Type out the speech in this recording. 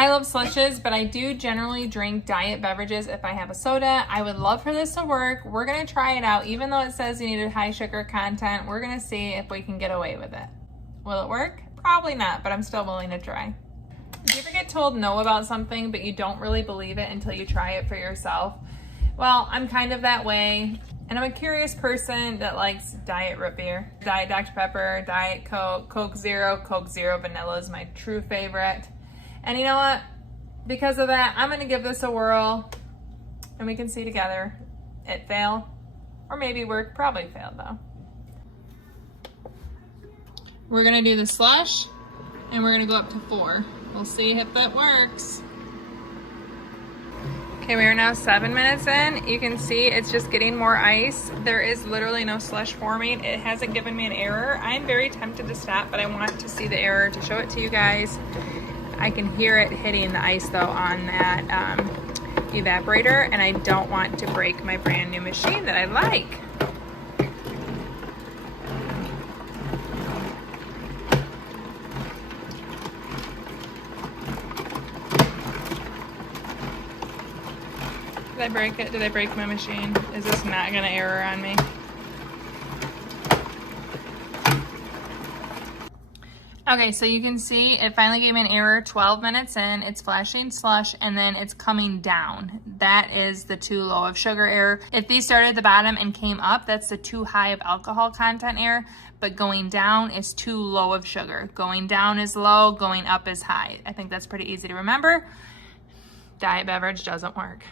I love slushes, but I do generally drink diet beverages if I have a soda. I would love for this to work. We're gonna try it out. Even though it says you need a high sugar content, we're gonna see if we can get away with it. Will it work? Probably not, but I'm still willing to try. Do you ever get told no about something, but you don't really believe it until you try it for yourself? Well, I'm kind of that way. And I'm a curious person that likes diet root beer, diet Dr. Pepper, diet Coke, Coke Zero vanilla is my true favorite. And you know what? Because of that, I'm gonna give this a whirl and we can see together. It failed, or maybe worked, probably failed though. We're gonna do the slush and we're gonna go up to 4. We'll see if that works. Okay, we are now 7 minutes in. You can see it's just getting more ice. There is literally no slush forming. It hasn't given me an error. I'm very tempted to stop, but I want to see the error to show it to you guys. I can hear it hitting the ice though on that evaporator, and I don't want to break my brand new machine that I like. Did I break it? Did I break my machine? Is this not gonna error on me? Okay, so you can see it finally gave me an error 12 minutes in. It's flashing slush and then it's coming down. That is the too low of sugar error. If these started at the bottom and came up, that's the too high of alcohol content error, but going down is too low of sugar. Going down is low, going up is high. I think that's pretty easy to remember. Diet beverage doesn't work.